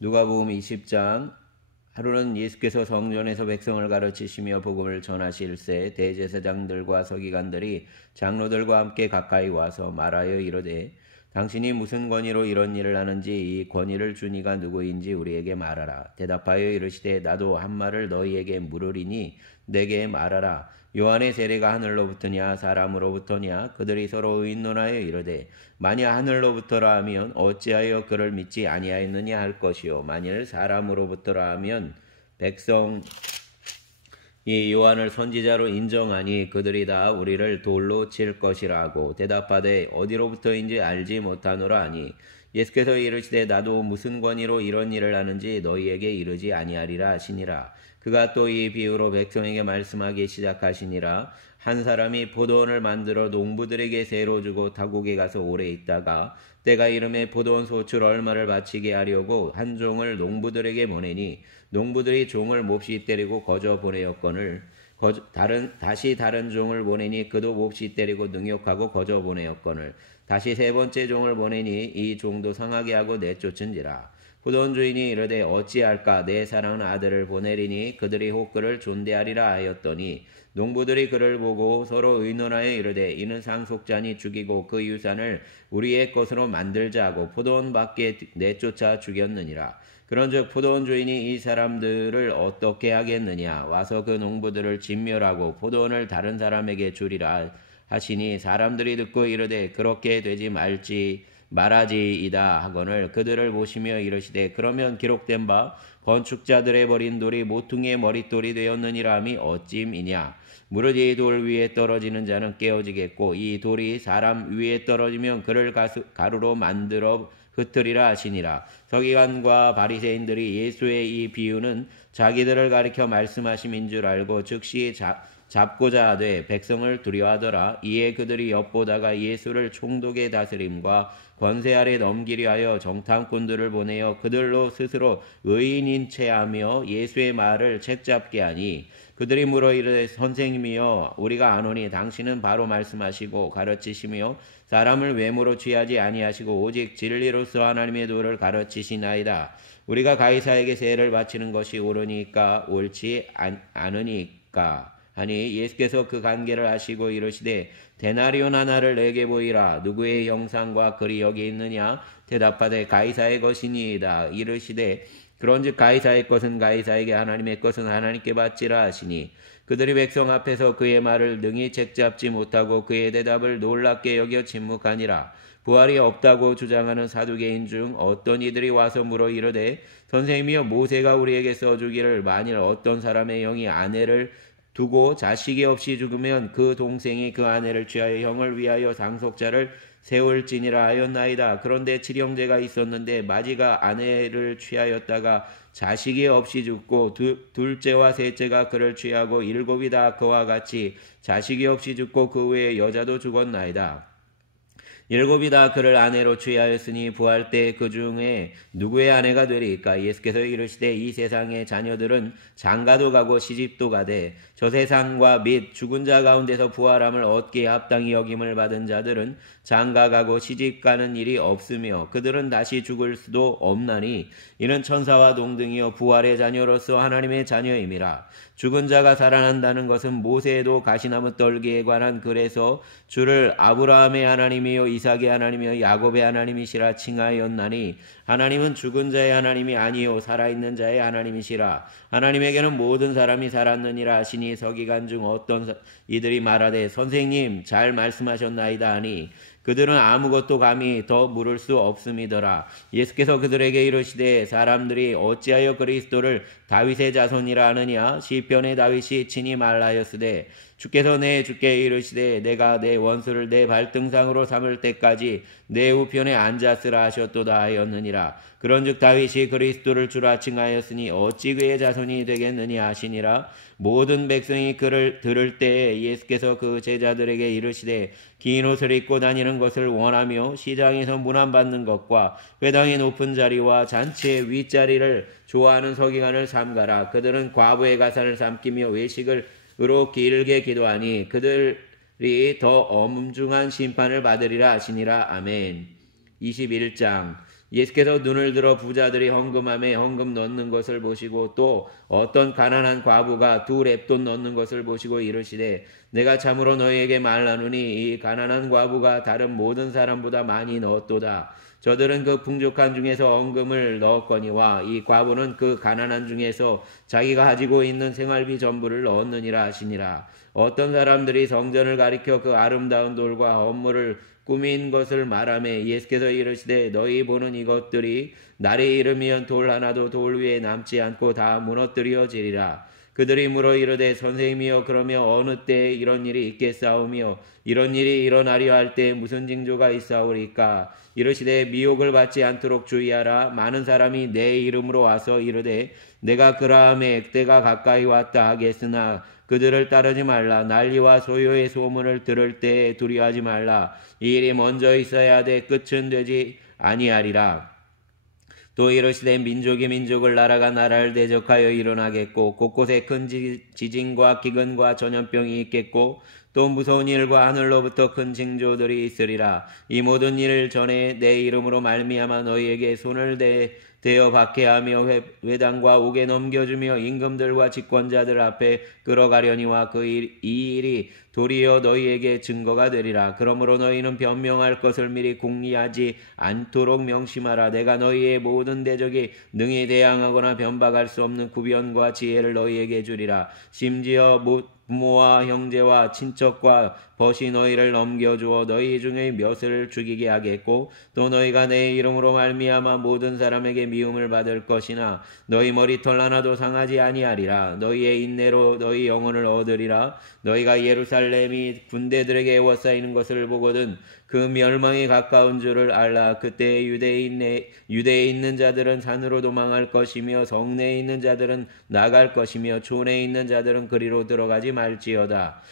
누가복음 20장. 하루는 예수께서 성전에서 백성을 가르치시며 복음을 전하실새 대제사장들과 서기관들이 장로들과 함께 가까이 와서 말하여 이르되 당신이 무슨 권위로 이런 일을 하는지 이 권위를 준 이가 누구인지 우리에게 말하라. 대답하여 이르시되 나도 한 말을 너희에게 물으리니 내게 말하라. 요한의 세례가 하늘로부터냐 사람으로부터냐? 그들이 서로 의논하여 이르되 만일 하늘로부터라 하면 어찌하여 그를 믿지 아니하였느냐 할 것이요 만일 사람으로부터라 하면 백성이 요한을 선지자로 인정하니 그들이 다 우리를 돌로 칠 것이라고 대답하되 어디로부터인지 알지 못하노라 하니 예수께서 이르시되 나도 무슨 권위로 이런 일을 하는지 너희에게 이르지 아니하리라 하시니라. 그가 또 이 비유로 백성에게 말씀하기 시작하시니라. 한 사람이 포도원을 만들어 농부들에게 세로 주고 타국에 가서 오래 있다가 때가 이름에 포도원 소출 얼마를 바치게 하려고 한 종을 농부들에게 보내니 농부들이 종을 몹시 때리고 거저 보내었거늘 다시 다른 종을 보내니 그도 몹시 때리고 능욕하고 거저 보내었거늘 다시 세 번째 종을 보내니 이 종도 상하게 하고 내쫓은지라. 포도원 주인이 이르되 어찌할까 내 사랑하는 아들을 보내리니 그들이 혹 그를 존대하리라 하였더니 농부들이 그를 보고 서로 의논하여 이르되 이는 상속자니 죽이고 그 유산을 우리의 것으로 만들자 하고 포도원 밖에 내쫓아 죽였느니라. 그런즉 포도원 주인이 이 사람들을 어떻게 하겠느냐 와서 그 농부들을 진멸하고 포도원을 다른 사람에게 주리라 하시니 사람들이 듣고 이르되 그렇게 되지 말하지이다 하거늘 그들을 보시며 이르시되 그러면 기록된 바 건축자들의 버린 돌이 모퉁이의 머릿돌이 되었느니라 함이 어찌이냐. 무릇 이 돌 위에 떨어지는 자는 깨어지겠고 이 돌이 사람 위에 떨어지면 그를 가루로 만들어 흩으리라 하시니라. 서기관과 바리새인들이 예수의 이 비유는 자기들을 가리켜 말씀하심인 줄 알고 즉시 잡고자 하되 백성을 두려워하더라. 이에 그들이 엿보다가 예수를 총독의 다스림과 권세 아래 넘기려 하여 정탐꾼들을 보내어 그들로 스스로 의인인 체하며 예수의 말을 책잡게 하니 그들이 물어 이르되 선생님이여 우리가 아노니 당신은 바로 말씀하시고 가르치시며 사람을 외모로 취하지 아니하시고 오직 진리로서 하나님의 도를 가르치시나이다. 우리가 가이사에게 세를 바치는 것이 옳으니까 옳지 않으니까 하니 예수께서 그 관계를 아시고 이르시되 데나리온 하나를 내게 보이라. 누구의 형상과 글이 여기 있느냐? 대답하되 가이사의 것이니이다. 이르시되 그런즉 가이사의 것은 가이사에게 하나님의 것은 하나님께 바치라 하시니 그들이 백성 앞에서 그의 말을 능히 책잡지 못하고 그의 대답을 놀랍게 여겨 침묵하니라. 부활이 없다고 주장하는 사두개인 중 어떤 이들이 와서 물어 이르되 선생님이여 모세가 우리에게 써주기를 만일 어떤 사람의 영이 아내를 두고 자식이 없이 죽으면 그 동생이 그 아내를 취하여 형을 위하여 상속자를 세울지니라 하였나이다. 그런데 칠형제가 있었는데 마지가 아내를 취하였다가 자식이 없이 죽고 둘째와 셋째가 그를 취하고 일곱이 다 그와 같이 자식이 없이 죽고 그 외에 여자도 죽었나이다. 일곱이 다 그를 아내로 취하였으니 부활 때 그 중에 누구의 아내가 되리까? 예수께서 이르시되 이 세상의 자녀들은 장가도 가고 시집도 가되 저 세상과 및 죽은 자 가운데서 부활함을 얻기에 합당히 여김을 받은 자들은 장가 가고 시집 가는 일이 없으며 그들은 다시 죽을 수도 없나니 이는 천사와 동등이요 부활의 자녀로서 하나님의 자녀임이라. 죽은 자가 살아난다는 것은 모세도 가시나무 떨기에 관한 글에서 주를 아브라함의 하나님이요 이삭의 하나님이요 야곱의 하나님이시라 칭하였나니 하나님은 죽은 자의 하나님이 아니요 살아있는 자의 하나님이시라. 하나님에게는 모든 사람이 살았느니라 하시니 서기관 중 어떤 이들이 말하되 선생님 잘 말씀하셨나이다 하니 그들은 아무것도 감히 더 물을 수 없음이더라. 예수께서 그들에게 이르시되 사람들이 어찌하여 그리스도를 다윗의 자손이라 하느냐? 시편의 다윗이 친히 말하였으되 주께서 내 주께 이르시되 내가 내 원수를 내 발등상으로 삼을 때까지 내 우편에 앉았으라 하셨도다 하였느니라. 그런즉 다윗이 그리스도를 주라 칭하였으니 어찌 그의 자손이 되겠느냐 하시니라. 모든 백성이 그를 들을 때에 예수께서 그 제자들에게 이르시되 긴 옷을 입고 다니는 것을 원하며 시장에서 문안받는 것과 회당의 높은 자리와 잔치의 윗자리를 좋아하는 서기관을 삼가라. 그들은 과부의 가산을 삼키며 외식으로 길게 기도하니 그들이 더 엄중한 심판을 받으리라 하시니라. 아멘. 21장. 예수께서 눈을 들어 부자들이 헌금함에 헌금 넣는 것을 보시고 또 어떤 가난한 과부가 2렙돈 넣는 것을 보시고 이르시되 내가 참으로 너희에게 말하노니 이 가난한 과부가 다른 모든 사람보다 많이 넣었도다. 저들은 그 풍족한 중에서 헌금을 넣었거니와 이 과부는 그 가난한 중에서 자기가 가지고 있는 생활비 전부를 넣었느니라 하시니라. 어떤 사람들이 성전을 가리켜 그 아름다운 돌과 헌물을 꾸민 것을 말하며 예수께서 이르시되 너희 보는 이것들이 날이 이르면 돌 하나도 돌 위에 남지 않고 다 무너뜨려지리라. 그들이 물어 이르되 선생님이여 그러면 어느 때에 이런 일이 있겠사오며 이런 일이 일어나려 할 때에 무슨 징조가 있사오리까. 이르시되 미혹을 받지 않도록 주의하라. 많은 사람이 내 이름으로 와서 이르되 내가 그라함에 때가 가까이 왔다 하겠으나 그들을 따르지 말라. 난리와 소요의 소문을 들을 때에 두려워하지 말라. 이 일이 먼저 있어야 돼 끝은 되지 아니하리라. 또 이르시되 민족이 민족을 나라가 나라를 대적하여 일어나겠고 곳곳에 큰 지진과 기근과 전염병이 있겠고 또 무서운 일과 하늘로부터 큰 징조들이 있으리라. 이 모든 일 전에 내 이름으로 말미암아 너희에게 손을 대어 박해하며 회당과 옥에 넘겨주며 임금들과 집권자들 앞에 끌어가려니와 이 일이 도리어 너희에게 증거가 되리라. 그러므로 너희는 변명할 것을 미리 궁리하지 않도록 명심하라. 내가 너희의 모든 대적이 능히 대항하거나 변박할 수 없는 구변과 지혜를 너희에게 주리라. 심지어 부모와 형제와 친척과 벗이 너희를 넘겨주어 너희 중에 몇을 죽이게 하겠고 또 너희가 내 이름으로 말미암아 모든 사람에게 미움을 받을 것이나 너희 머리털 하나도 상하지 아니하리라. 너희의 인내로 너희 영혼을 얻으리라. 너희가 예루살렘이 군대들에게 에워싸이는 것을 보거든 그 멸망이 가까운 줄을 알라. 그때 유대에 있는 자들은 산으로 도망할 것이며 성내에 있는 자들은 나갈 것이며 촌에 있는 자들은 그리로 들어가지 말지어다.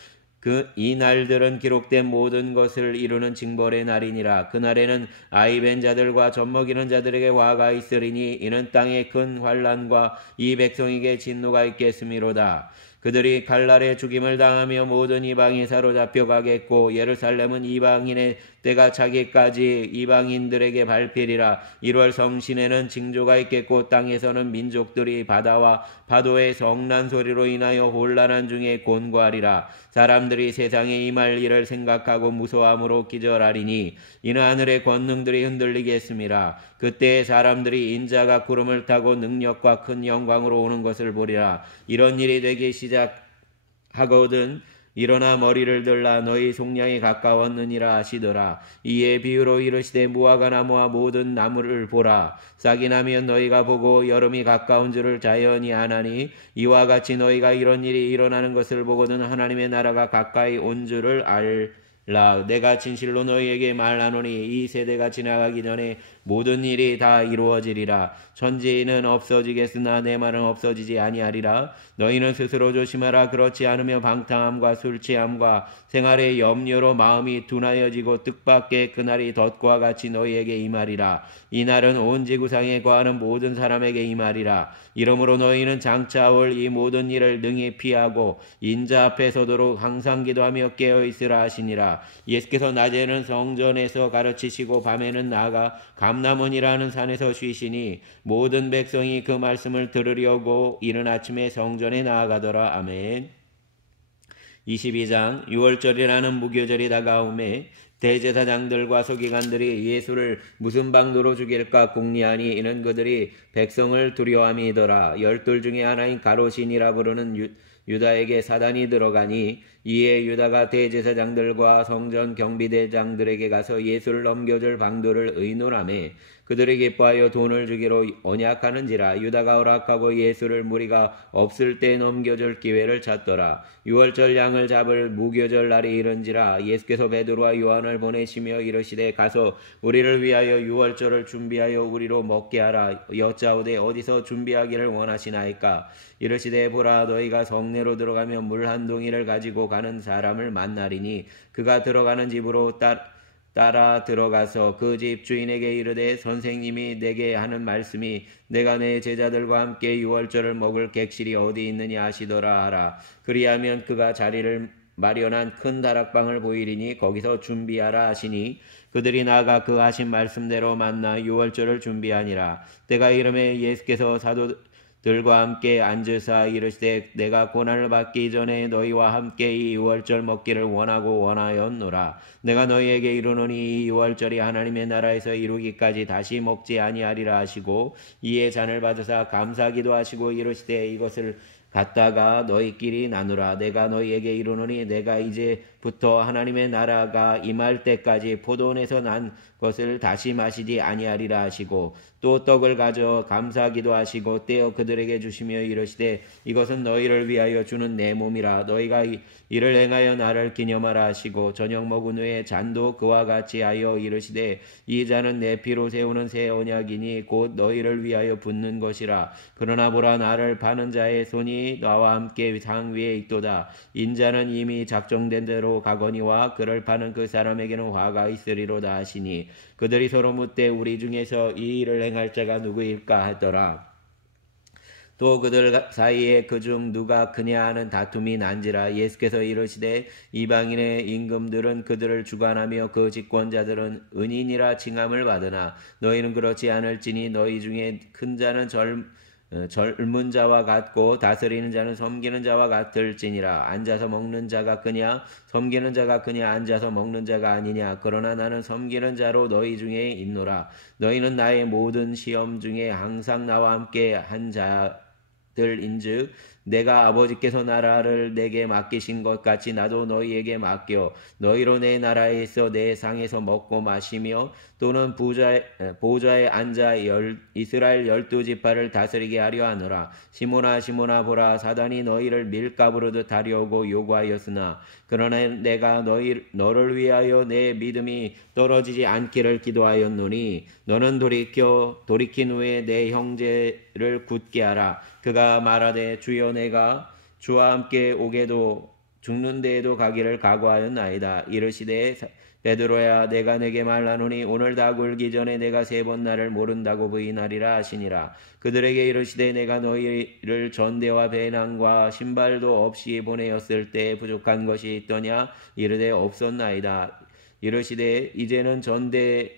이 날들은 기록된 모든 것을 이루는 징벌의 날이니라. 그날에는 아이 벤 자들과 젖먹이는 자들에게 화가 있으리니 이는 땅에 큰 환난과 이 백성에게 진노가 있겠음이로다. 그들이 칼날에 죽임을 당하며 모든 이방이 사로잡혀 가겠고 예루살렘은 이방인의 때가 차기까지 이방인들에게 밟히리라. 1월 성신에는 징조가 있겠고 땅에서는 민족들이 바다와 파도의 성난 소리로 인하여 혼란한 중에 곤고하리라. 사람들이 세상에 임할 일을 생각하고 무서함으로 기절하리니 이는 하늘의 권능들이 흔들리겠음이라. 그때 사람들이 인자가 구름을 타고 능력과 큰 영광으로 오는 것을 보리라. 이런 일이 되기 시작하거든 일어나 머리를 들라. 너희 속량이 가까웠느니라 하시더라. 이에 비유로 이르시되 무화과 나무와 모든 나무를 보라. 싹이 나면 너희가 보고 여름이 가까운 줄을 자연히 아나니 이와 같이 너희가 이런 일이 일어나는 것을 보거든 하나님의 나라가 가까이 온 줄을 알라. 내가 진실로 너희에게 말하노니 이 세대가 지나가기 전에 모든 일이 다 이루어지리라. 천지는 없어지겠으나 내 말은 없어지지 아니하리라. 너희는 스스로 조심하라. 그렇지 않으면 방탕함과 술취함과 생활의 염려로 마음이 둔하여지고 뜻밖의 그날이 덫과 같이 너희에게 임하리라. 이 날은 온 지구상에 거하는 모든 사람에게 임하리라. 이러므로 너희는 장차 올 이 모든 일을 능히 피하고 인자 앞에 서도록 항상 기도하며 깨어있으라 하시니라. 예수께서 낮에는 성전에서 가르치시고 밤에는 나아가 감람원이라는 산에서 쉬시니 모든 백성이 그 말씀을 들으려고 이른 아침에 성전에 나아가더라. 아멘. 22장 유월절이라는 무교절이 다가오매 대제사장들과 서기관들이 예수를 무슨 방도로 죽일까 궁리하니 이는 그들이 백성을 두려워함이더라. 12 중에 하나인 가로신이라 부르는 유다에게 사단이 들어가니 이에 유다가 대제사장들과 성전 경비대장들에게 가서 예수를 넘겨줄 방도를 의논하매 그들이 기뻐하여 돈을 주기로 언약하는지라. 유다가 허락하고 예수를 무리가 없을 때 넘겨줄 기회를 찾더라. 유월절 양을 잡을 무교절 날이 이른지라. 예수께서 베드로와 요한을 보내시며 이르시되 가서 우리를 위하여 유월절을 준비하여 우리로 먹게 하라. 여짜오되 어디서 준비하기를 원하시나이까. 이르시되 보라 너희가 성내로 들어가며 물 한 동이를 가지고 가는 사람을 만나리니 그가 들어가는 집으로 따라 들어가서 그 집 주인에게 이르되 선생님이 내게 하는 말씀이 내가 내 제자들과 함께 유월절을 먹을 객실이 어디 있느냐 하시더라 하라. 그리하면 그가 자리를 마련한 큰 다락방을 보이리니 거기서 준비하라 하시니 그들이 나아가 그 하신 말씀대로 만나 유월절을 준비하니라. 때가 이름에 예수께서 사도들과 함께 앉으사 이르시되 내가 고난을 받기 전에 너희와 함께 이 유월절 먹기를 원하였노라. 내가 너희에게 이르노니 이 유월절이 하나님의 나라에서 이루기까지 다시 먹지 아니하리라 하시고 이에 잔을 받으사 감사기도 하시고 이르시되 이것을 갖다가 너희끼리 나누라. 내가 너희에게 이르노니 내가 이제부터 하나님의 나라가 임할 때까지 포도원에서 난 것을 다시 마시지 아니하리라 하시고 또 떡을 가져 감사기도 하시고 떼어 그들에게 주시며 이르시되 이것은 너희를 위하여 주는 내 몸이라. 너희가 이를 행하여 나를 기념하라 하시고 저녁 먹은 후에 잔도 그와 같이 하여 이르시되 이 잔은 내 피로 세우는 새 언약이니 곧 너희를 위하여 붓는 것이라. 그러나 보라 나를 파는 자의 손이 나와 함께 상 위에 있도다. 인자는 이미 작정된 대로 가거니와 그를 파는 그 사람에게는 화가 있으리로다 하시니 그들이 서로 묻되 우리 중에서 이 일을 행할 자가 누구일까 하더라. 또 그들 사이에 그중 누가 크냐 하는 다툼이 난지라. 예수께서 이르시되 이방인의 임금들은 그들을 주관하며 그 집권자들은 은인이라 칭함을 받으나 너희는 그렇지 않을지니 너희 중에 큰 자는 젊은 자와 같고 다스리는 자는 섬기는 자와 같을지니라. 앉아서 먹는 자가 크냐 섬기는 자가 크냐 앉아서 먹는 자가 아니냐. 그러나 나는 섬기는 자로 너희 중에 있노라. 너희는 나의 모든 시험 중에 항상 나와 함께 한 자들인즉 내가 아버지께서 나라를 내게 맡기신 것 같이 나도 너희에게 맡겨 너희로 내 나라에 있어 내 상에서 먹고 마시며 또는 보좌에 앉아 이스라엘 12지파를 다스리게 하려 하노라. 시몬아 시몬아 보라 사단이 너희를 밀가부르듯 하려고 요구하였으나 그러나 내가 너를 위하여 내 믿음이 떨어지지 않기를 기도하였노니 너는 돌이킨 후에 내 형제를 굳게 하라. 그가 말하되 주여 내가 주와 함께 오게도 죽는 데에도 가기를 각오하였나이다. 이르시되 베드로야 내가 내게 말하노니 오늘 다 굴기 전에 내가 3번 나를 모른다고 부인하리라 하시니라. 그들에게 이르시되 내가 너희를 전대와 배낭과 신발도 없이 보내었을 때 부족한 것이 있더냐. 이르되 없었나이다. 이르시되 이제는 전대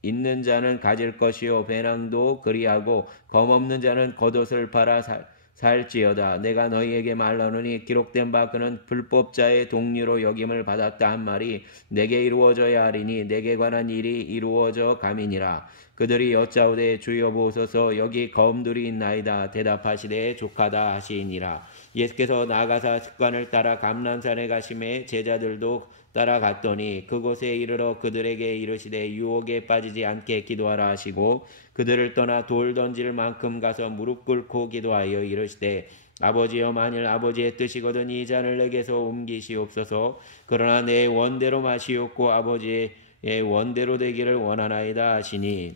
있는 자는 가질 것이요 배낭도 그리하고 검 없는 자는 겉옷을 팔아 살지어다. 내가 너희에게 말하노니 기록된 바 그는 불법자의 동류로 여김을 받았다 한 말이 내게 이루어져야 하리니 내게 관한 일이 이루어져 감이니라. 그들이 여짜오되 주여 보소서 여기 검들이 있나이다. 대답하시되 족하다 하시니라. 예수께서 나가사 습관을 따라 감람산에 가심에 제자들도 따라갔더니 그곳에 이르러 그들에게 이르시되 유혹에 빠지지 않게 기도하라 하시고 그들을 떠나 돌 던질 만큼 가서 무릎 꿇고 기도하여 이르시되 아버지여 만일 아버지의 뜻이거든 이 잔을 내게서 옮기시옵소서. 그러나 내 원대로 마시옵고 아버지의 원대로 되기를 원하나이다 하시니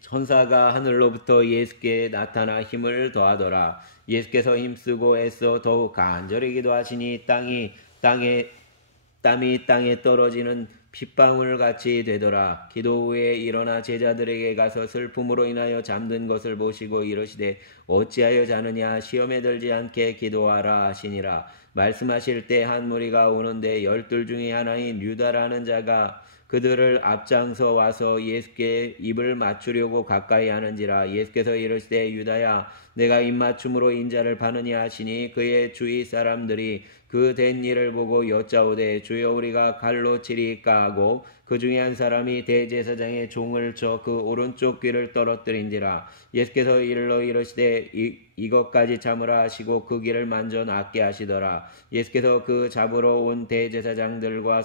천사가 하늘로부터 예수께 나타나 힘을 더하더라. 예수께서 힘쓰고 애써 더욱 간절히 기도하시니 땀이 땅에 떨어지는 핏방울 같이 되더라. 기도 후에 일어나 제자들에게 가서 슬픔으로 인하여 잠든 것을 보시고 이르시되 어찌하여 자느냐 시험에 들지 않게 기도하라 하시니라. 말씀하실 때 한 무리가 오는데 12 중에 하나인 유다라는 자가 그들을 앞장서 와서 예수께 입을 맞추려고 가까이 하는지라. 예수께서 이르시되 유다야 내가 입맞춤으로 인자를 파느냐 하시니 그의 주위 사람들이 그 된 일을 보고 여짜오되 주여 우리가 칼로 치리까 하고 그 중에 한 사람이 대제사장의 종을 쳐 그 오른쪽 귀를 떨어뜨린지라. 예수께서 일러 이르시되 이것까지 참으라 하시고 그 귀를 만져 낫게 하시더라. 예수께서 그 잡으러 온 대제사장들과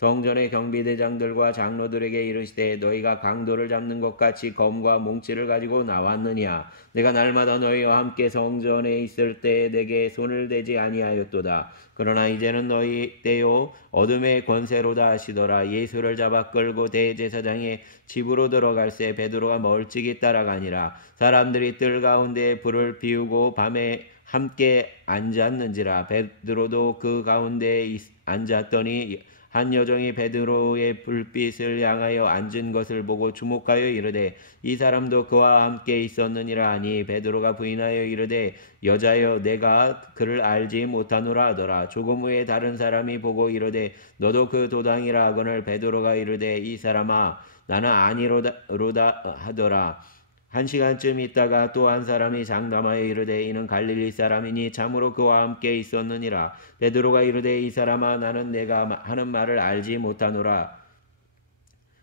성전의 경비대장들과 장로들에게 이르시되 너희가 강도를 잡는 것 같이 검과 몽치를 가지고 나왔느냐. 내가 날마다 너희와 함께 성전에 있을 때에 내게 손을 대지 아니하였도다. 그러나 이제는 너희 때요 어둠의 권세로다 하시더라. 예수를 잡아 끌고 대제사장의 집으로 들어갈새 베드로가 멀찍이 따라가니라. 사람들이 뜰 가운데 불을 피우고 밤에 함께 앉았는지라. 베드로도 그 가운데 앉았더니 한 여종이 베드로의 불빛을 향하여 앉은 것을 보고 주목하여 이르되 이 사람도 그와 함께 있었느니라 하니 베드로가 부인하여 이르되 여자여 내가 그를 알지 못하노라 하더라. 조금 후에 다른 사람이 보고 이르되 너도 그 도당이라 하거늘 베드로가 이르되 이 사람아 나는 아니로다 하더라. 한 시간쯤 있다가 또 한 사람이 장담하여 이르되 이는 갈릴리 사람이니 참으로 그와 함께 있었느니라. 베드로가 이르되 이 사람아 나는 내가 하는 말을 알지 못하노라.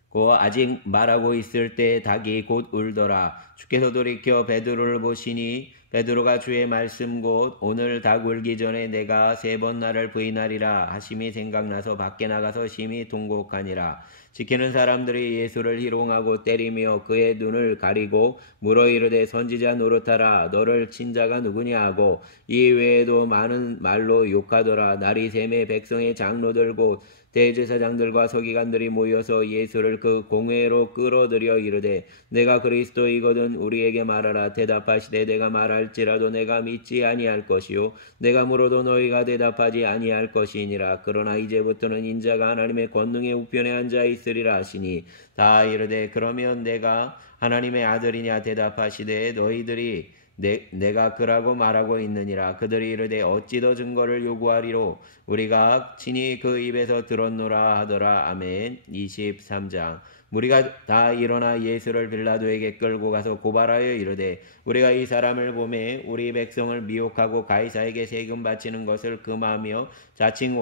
고 아직 말하고 있을 때 닭이 곧 울더라. 주께서 돌이켜 베드로를 보시니 베드로가 주의 말씀 곧 오늘 닭 울기 전에 내가 3번 나를 부인하리라 하심이 생각나서 밖에 나가서 심히 통곡하니라. 지키는 사람들이 예수를 희롱하고 때리며 그의 눈을 가리고 물어 이르되 선지자 노릇하라 너를 친 자가 누구냐 하고 이 외에도 많은 말로 욕하더라. 날이 새매 백성의 장로들고 대제사장들과 서기관들이 모여서 예수를 그 공회로 끌어들여 이르되 내가 그리스도이거든 우리에게 말하라. 대답하시되 내가 말할지라도 내가 믿지 아니할 것이요 내가 물어도 너희가 대답하지 아니할 것이니라. 그러나 이제부터는 인자가 하나님의 권능의 우편에 앉아 있으리라 하시니 다 이르되 그러면 내가 하나님의 아들이냐 대답하시되 너희들이 내가 그라고 말하고 있느니라. 그들이 이르되 어찌 더 증거를 요구하리로 우리가 친히 그 입에서 들었노라 하더라. 아멘. 23장. 무리가 다 일어나 예수를 빌라도에게 끌고 가서 고발하여 이르되 우리가 이 사람을 보매 우리 백성을 미혹하고 가이사에게 세금 바치는 것을 금하며 자칭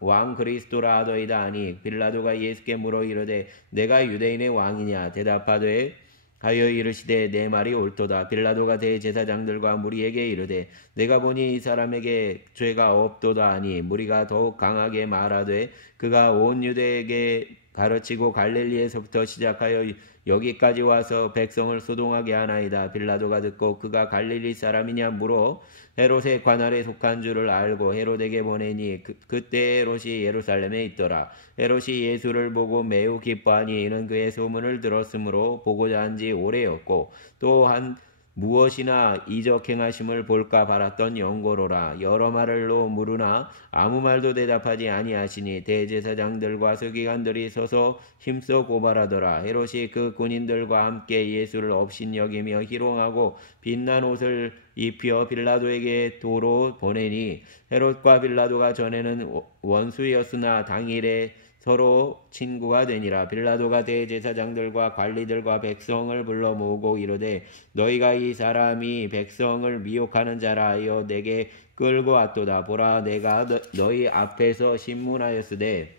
왕 그리스도라 하더이다 하니 빌라도가 예수께 물어 이르되 내가 유대인의 왕이냐 대답하되 하여 이르시되 내 말이 옳도다. 빌라도가 대제사장들과 무리에게 이르되 내가 보니 이 사람에게 죄가 없도다 하니 무리가 더욱 강하게 말하되 그가 온 유대에게 가르치고 갈릴리에서부터 시작하여 여기까지 와서 백성을 소동하게 하나이다. 빌라도가 듣고 그가 갈릴리 사람이냐 물어 헤롯의 관할에 속한 줄을 알고 헤롯에게 보내니 그때 헤롯이 예루살렘에 있더라. 헤롯이 예수를 보고 매우 기뻐하니 이는 그의 소문을 들었으므로 보고자 한지 오래였고 또한 무엇이나 이적 행하심을 볼까 바랐던 영고로라. 여러 말로 물으나 아무 말도 대답하지 아니하시니 대제사장들과 서기관들이 서서 힘써 고발하더라. 헤롯이 그 군인들과 함께 예수를 업신여기며 희롱하고 빛난 옷을 입혀 빌라도에게 도로 보내니 헤롯과 빌라도가 전에는 원수였으나 당일에 서로 친구가 되니라. 빌라도가 대제사장들과 관리들과 백성을 불러 모으고 이르되 너희가 이 사람이 백성을 미혹하는 자라 하여 내게 끌고 왔도다. 보라 내가 너희 앞에서 신문하였으되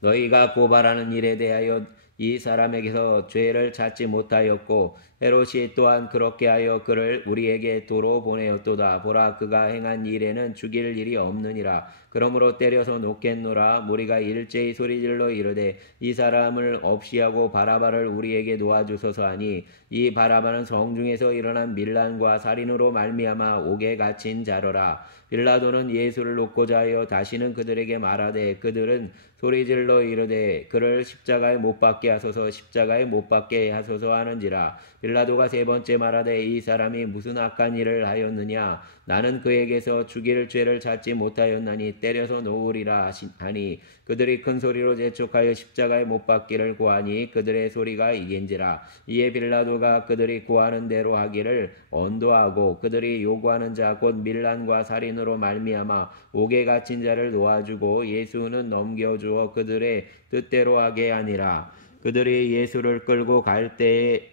너희가 고발하는 일에 대하여 이 사람에게서 죄를 찾지 못하였고 헤롯이 또한 그렇게 하여 그를 우리에게 도로 보내었도다. 보라 그가 행한 일에는 죽일 일이 없느니라. 그러므로 때려서 놓겠노라. 무리가 일제히 소리질러 이르되 이 사람을 없이하고 바라바를 우리에게 놓아주소서 하니 이 바라바는 성중에서 일어난 밀란과 살인으로 말미암아 옥에 갇힌 자로라. 빌라도는 예수를 놓고자 하여 다시는 그들에게 말하되 그들은 소리질러 이르되 그를 십자가에 못 박게 하소서 십자가에 못 박게 하소서 하는지라. 빌라도가 3번째 말하되 이 사람이 무슨 악한 일을 하였느냐 나는 그에게서 죽일 죄를 찾지 못하였나니 때려서 놓으리라 하니 그들이 큰 소리로 재촉하여 십자가에 못 박기를 구하니 그들의 소리가 이긴지라. 이에 빌라도가 그들이 구하는 대로 하기를 언도하고 그들이 요구하는 자 곧 밀란과 살인으로 말미암아 옥에 갇힌 자를 놓아주고 예수는 넘겨주어 그들의 뜻대로 하게 하니라. 그들이 예수를 끌고 갈 때에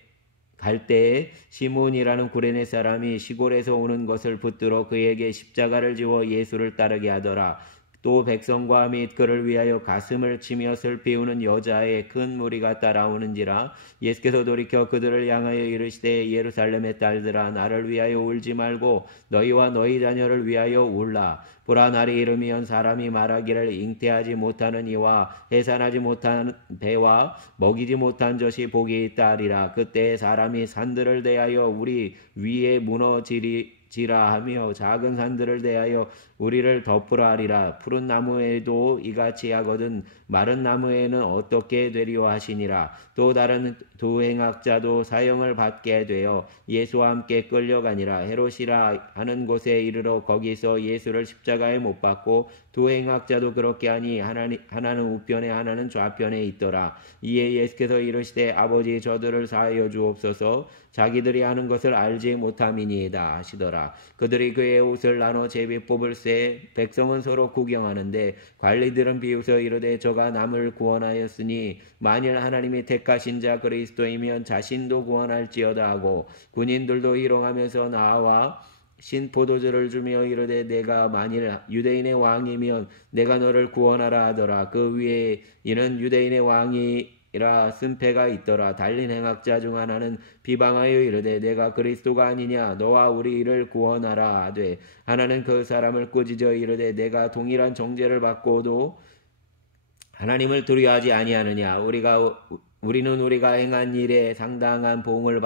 시몬이라는 구레네 사람이 시골에서 오는 것을 붙들어 그에게 십자가를 지워 예수를 따르게 하더라. 또 백성과 및 그를 위하여 가슴을 치며 슬피 우는 여자의 큰 무리가 따라오는지라. 예수께서 돌이켜 그들을 향하여 이르시되 예루살렘의 딸들아 나를 위하여 울지 말고 너희와 너희 자녀를 위하여 울라. 보라 날이 이르면 사람이 말하기를 잉태하지 못하는 이와 해산하지 못한 배와 먹이지 못한 젖이 복이 있다 하리라. 그때 사람이 산들을 대하여 우리 위에 무너지리라 하며 작은 산들을 대하여 우리를 덮으라 하리라. 푸른 나무에도 이같이 하거든 마른 나무에는 어떻게 되리오 하시니라. 또 다른 두 행악자도 사형을 받게 되어 예수와 함께 끌려가니라. 헤롯이라 하는 곳에 이르러 거기서 예수를 십자가에 십자가에 못 박고 두 행악자도 그렇게 하니 하나는 우편에 하나는 좌편에 있더라. 이에 예수께서 이르시되 아버지 저들을 사하여 주옵소서 자기들이 하는 것을 알지 못함이니이다 하시더라. 그들이 그의 옷을 나눠 제비 뽑을새 백성은 서로 구경하는데 관리들은 비웃어 이르되 저가 남을 구원하였으니 만일 하나님이 택하신 자 그리스도이면 자신도 구원할지어다 하고 군인들도 희롱하면서 나와 신포도주를 주며 이르되 내가 만일 유대인의 왕이면 내가 너를 구원하라 하더라. 그 위에 이는 유대인의 왕이라 쓴 패가 있더라. 달린 행악자 중 하나는 비방하여 이르되 내가 그리스도가 아니냐 너와 우리를 구원하라 하되 하나는 그 사람을 꾸짖어 이르되 내가 동일한 정죄를 받고도 하나님을 두려워하지 아니하느냐 우리는 우리가 행한 일에 상당한 보응을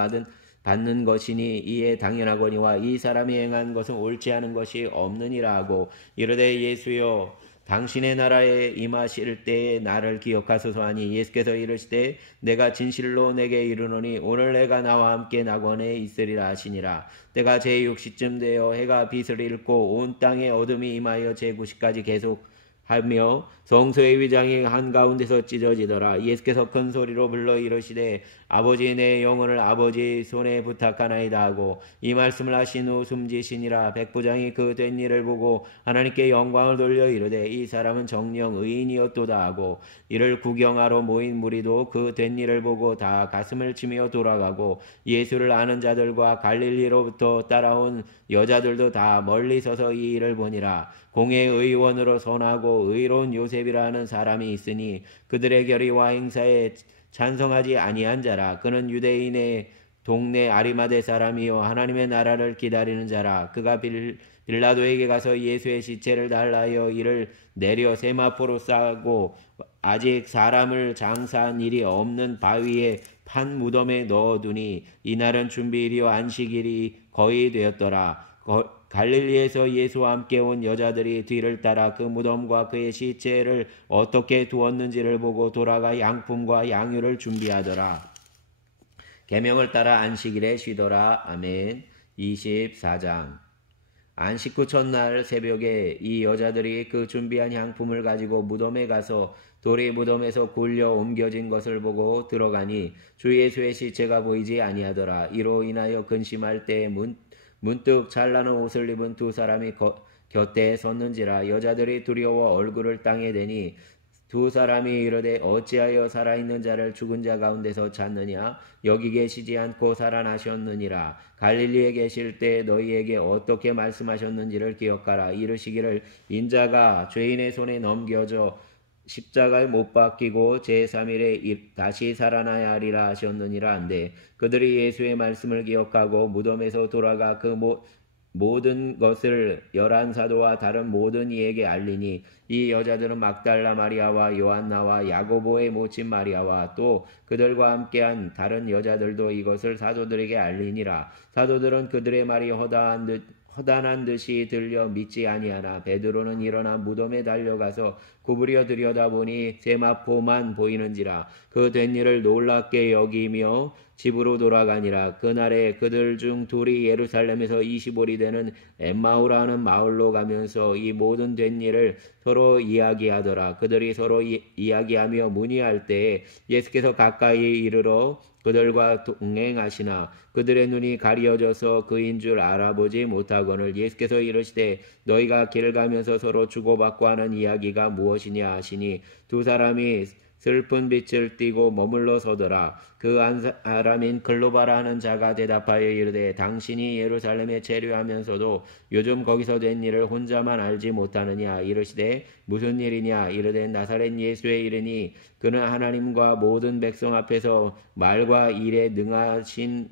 받는 것이니 이에 당연하거니와 이 사람이 행한 것은 옳지 않은 것이 없느니라 하고 이르되 예수여 당신의 나라에 임하실 때에 나를 기억하소서 하니 예수께서 이르시되 내가 진실로 내게 이르노니 오늘 내가 나와 함께 낙원에 있으리라 하시니라. 때가 제6시쯤 되어 해가 빛을 잃고 온 땅에 어둠이 임하여 제9시까지 계속하며 성소의 위장이 한가운데서 찢어지더라. 예수께서 큰 소리로 불러 이르시되 아버지 내 영혼을 아버지 손에 부탁하나이다 하고 이 말씀을 하신 후 숨지시니라. 백부장이 그 된 일을 보고 하나님께 영광을 돌려 이르되 이 사람은 정녕 의인이었도다 하고 이를 구경하러 모인 무리도 그 된 일을 보고 다 가슴을 치며 돌아가고 예수를 아는 자들과 갈릴리로부터 따라온 여자들도 다 멀리 서서 이 일을 보니라. 공의 의원으로 선하고 의로운 요셉이라는 사람이 있으니 그들의 결의와 행사에 찬성하지 아니한 자라. 그는 유대인의 동네 아리마대 사람이요 하나님의 나라를 기다리는 자라. 그가 빌라도에게 가서 예수의 시체를 달라 하여 이를 내려 세마포로 싸고 아직 사람을 장사한 일이 없는 바위에 판 무덤에 넣어두니 이날은 준비일이요 안식일이 거의 되었더라. 갈릴리에서 예수와 함께 온 여자들이 뒤를 따라 그 무덤과 그의 시체를 어떻게 두었는지를 보고 돌아가 양품과 양유를 준비하더라. 계명을 따라 안식일에 쉬더라. 아멘. 24장 안식 후 첫날 새벽에 이 여자들이 그 준비한 향품을 가지고 무덤에 가서 돌이 무덤에서 굴려 옮겨진 것을 보고 들어가니 주 예수의 시체가 보이지 아니하더라. 이로 인하여 근심할 때에 문득 잘나는 옷을 입은 두 사람이 곁에 섰는지라. 여자들이 두려워 얼굴을 땅에 대니 두 사람이 이르되 어찌하여 살아있는 자를 죽은 자 가운데서 찾느냐 여기 계시지 않고 살아나셨느니라. 갈릴리에 계실 때 너희에게 어떻게 말씀하셨는지를 기억하라. 이르시기를 인자가 죄인의 손에 넘겨져 십자가에 못 박히고 제3일에 다시 살아나야 하리라 하셨느니라 한데 그들이 예수의 말씀을 기억하고 무덤에서 돌아가 그 모든 것을 11사도와 다른 모든 이에게 알리니 이 여자들은 막달라 마리아와 요한나와 야고보의 모친 마리아와 또 그들과 함께한 다른 여자들도 이것을 사도들에게 알리니라. 사도들은 그들의 말이 허단한 듯이 들려 믿지 아니하나 베드로는 일어나 무덤에 달려가서 구부려 들여다보니 세마포만 보이는지라. 그 된 일을 놀랍게 여기며 집으로 돌아가니라. 그날에 그들 중 둘이 예루살렘에서 25리 되는 엠마오라는 마을로 가면서 이 모든 된 일을 서로 이야기하더라. 그들이 서로 이야기하며 문의할 때에 예수께서 가까이 이르러 그들과 동행하시나 그들의 눈이 가려져서 그인 줄 알아보지 못하거늘 예수께서 이르시되 너희가 길 가면서 서로 주고받고 하는 이야기가 무엇이냐 하시니 두 사람이 슬픈 빛을 띠고 머물러 서더라. 그 한 사람인 글로바라 하는 자가 대답하여 이르되 당신이 예루살렘에 체류하면서도 요즘 거기서 된 일을 혼자만 알지 못하느냐. 이르시되 무슨 일이냐. 이르되 나사렛 예수의 일이니 그는 하나님과 모든 백성 앞에서 말과 일에 능하신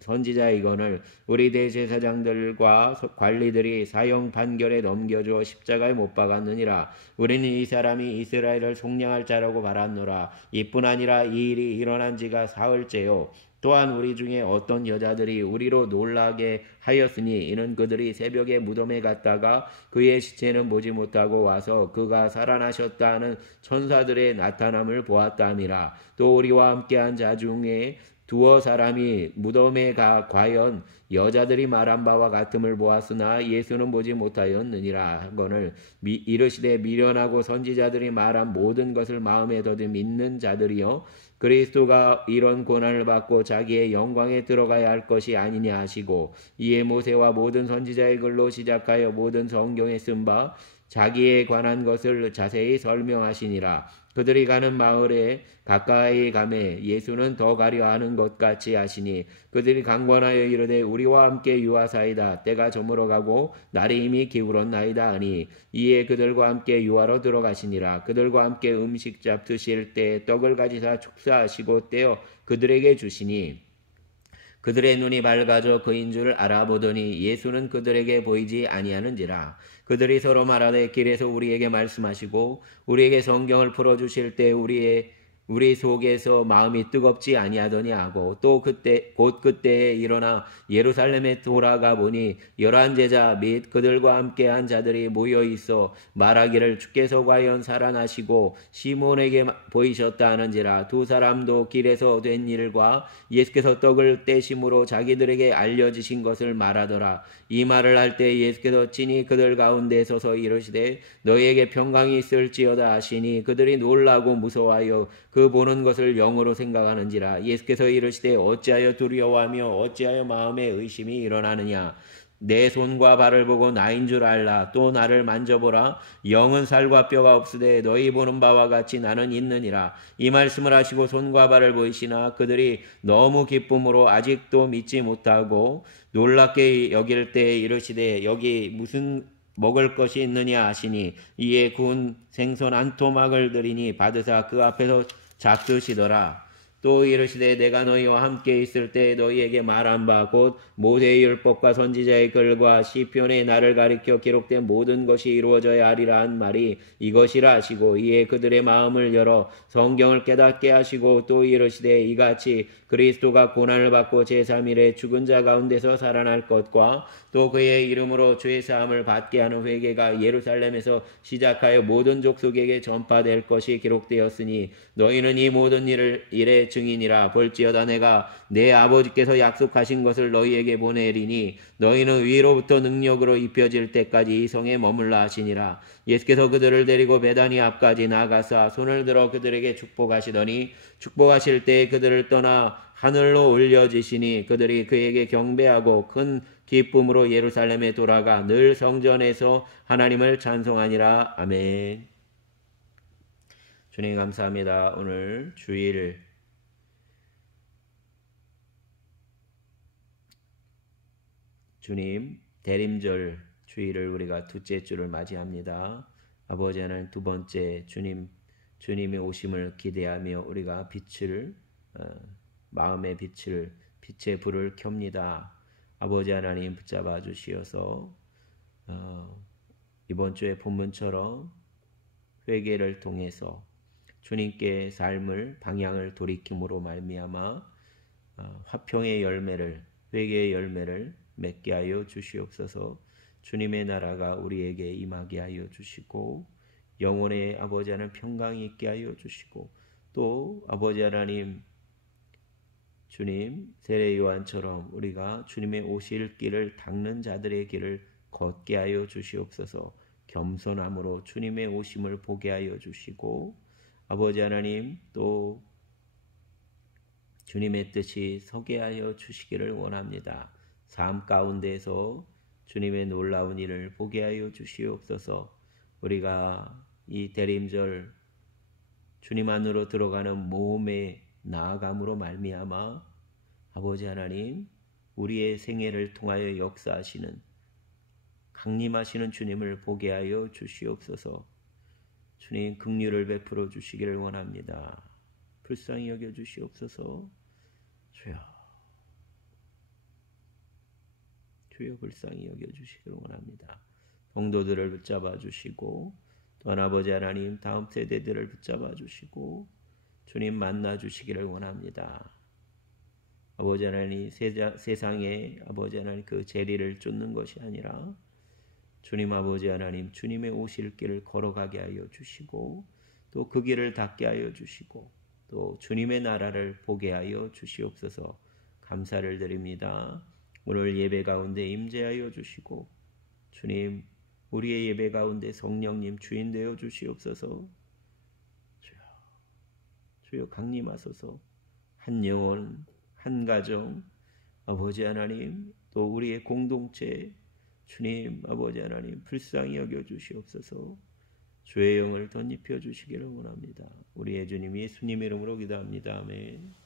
선지자이거늘 우리 대제사장들과 관리들이 사형 판결에 넘겨줘 십자가에 못 박았느니라. 우리는 이 사람이 이스라엘을 속량할 자라고 바랐노라. 이뿐 아니라 이 일이 일어난 지가 사흘째요. 또한 우리 중에 어떤 여자들이 우리로 놀라게 하였으니 이는 그들이 새벽에 무덤에 갔다가 그의 시체는 보지 못하고 와서 그가 살아나셨다 하는 천사들의 나타남을 보았다니라. 또 우리와 함께한 자 중에 두어 사람이 무덤에 가 과연 여자들이 말한 바와 같음을 보았으나 예수는 보지 못하였느니라 하거늘 이르시되 미련하고 선지자들이 말한 모든 것을 마음에 더디 믿는 자들이여 그리스도가 이런 고난을 받고 자기의 영광에 들어가야 할 것이 아니냐 하시고 이에 모세와 모든 선지자의 글로 시작하여 모든 성경에 쓴 바 자기에 관한 것을 자세히 설명하시니라. 그들이 가는 마을에 가까이 가매 예수는 더 가려 하는 것 같이 하시니 그들이 강권하여 이르되 우리와 함께 유하사이다. 때가 저물어 가고 날이 이미 기울었나이다 하니 이에 그들과 함께 유하로 들어가시니라. 그들과 함께 음식 잡수실 때 떡을 가지사 축사하시고 떼어 그들에게 주시니 그들의 눈이 밝아져 그인 줄 알아보더니 예수는 그들에게 보이지 아니하는지라. 그들이 서로 말하되 길에서 우리에게 말씀하시고 우리에게 성경을 풀어주실 때 우리 속에서 마음이 뜨겁지 아니하더냐 하고 또 그때에 일어나 예루살렘에 돌아가 보니 11 제자 및 그들과 함께한 자들이 모여 있어 말하기를 주께서 과연 살아나시고 시몬에게 보이셨다 하는지라. 두 사람도 길에서 된 일과 예수께서 떡을 떼심으로 자기들에게 알려지신 것을 말하더라. 이 말을 할 때 예수께서 친히 그들 가운데 서서 이르시되 너희에게 평강이 있을지어다 하시니 그들이 놀라고 무서워하여 그 보는 것을 영으로 생각하는지라. 예수께서 이르시되 어찌하여 두려워하며 어찌하여 마음에 의심이 일어나느냐. 내 손과 발을 보고 나인 줄 알라. 또 나를 만져보라. 영은 살과 뼈가 없으되 너희 보는 바와 같이 나는 있느니라. 이 말씀을 하시고 손과 발을 보이시나 그들이 너무 기쁨으로 아직도 믿지 못하고 놀랍게 여길 때 이르시되 여기 무슨 먹을 것이 있느냐 하시니 이에 구운 생선 한 토막을 드리니 받으사 그 앞에서 잡수시더라. 또 이르시되 내가 너희와 함께 있을 때 너희에게 말한 바 곧 모세의 율법과 선지자의 글과 시편에 나를 가리켜 기록된 모든 것이 이루어져야 하리라 한 말이 이것이라 하시고 이에 그들의 마음을 열어 성경을 깨닫게 하시고 또 이르시되 이같이 그리스도가 고난을 받고 제3일에 죽은 자 가운데서 살아날 것과 또 그의 이름으로 죄 사함을 받게 하는 회개가 예루살렘에서 시작하여 모든 족속에게 전파될 것이 기록되었으니 너희는 이 모든 일의 증인이라. 볼지어다 내가 내 아버지께서 약속하신 것을 너희에게 보내리니 너희는 위로부터 능력으로 입혀질 때까지 이 성에 머물라 하시니라. 예수께서 그들을 데리고 베다니 앞까지 나가사 손을 들어 그들에게 축복하시더니 축복하실 때 그들을 떠나 하늘로 올려지시니 그들이 그에게 경배하고 큰 기쁨으로 예루살렘에 돌아가 늘 성전에서 하나님을 찬송하니라. 아멘. 주님 감사합니다. 오늘 주일 주님 대림절 주일을 우리가 둘째 주를 맞이합니다. 아버지 하나님 두 번째 주님의 오심을 기대하며 우리가 마음의 빛의 불을 켭니다. 아버지 하나님 붙잡아 주시어서 이번 주의 본문처럼 회개를 통해서 주님께 삶을 방향을 돌이킴으로 말미암아 화평의 열매를 회개의 열매를 맺게 하여 주시옵소서. 주님의 나라가 우리에게 임하게 하여 주시고 영혼의 아버지 하나님 평강이 있게 하여 주시고 또 아버지 하나님 주님 세례 요한처럼 우리가 주님의 오실 길을 닦는 자들의 길을 걷게 하여 주시옵소서. 겸손함으로 주님의 오심을 보게 하여 주시고 아버지 하나님 또 주님의 뜻이 서게 하여 주시기를 원합니다. 삶 가운데서 주님의 놀라운 일을 보게 하여 주시옵소서. 우리가 이 대림절 주님 안으로 들어가는 모험에 나아감으로 말미암아 아버지 하나님 우리의 생애를 통하여 역사하시는 강림하시는 주님을 보게 하여 주시옵소서. 주님 긍휼을 베풀어 주시기를 원합니다. 불쌍히 여겨 주시옵소서. 주여 불쌍히 여겨 주시기를 원합니다. 성도들을 붙잡아 주시고 또한 아버지 하나님 다음 세대들을 붙잡아 주시고 주님 만나 주시기를 원합니다. 아버지 하나님 세상에 아버지 하나님 그 재리를 쫓는 것이 아니라 주님 아버지 하나님 주님의 오실 길을 걸어가게 하여 주시고 또 그 길을 닦게 하여 주시고 또 주님의 나라를 보게 하여 주시옵소서. 감사를 드립니다. 오늘 예배 가운데 임재하여 주시고 주님 우리의 예배 가운데 성령님 주인 되어 주시옵소서. 주여 강림하소서. 한 영혼 한 가정 아버지 하나님 또 우리의 공동체 주님 아버지 하나님 불쌍히 여겨 주시옵소서. 주의 영을 덧입혀 주시기를 원합니다. 우리의 주님 예수님의 이름으로 기도합니다. 아멘.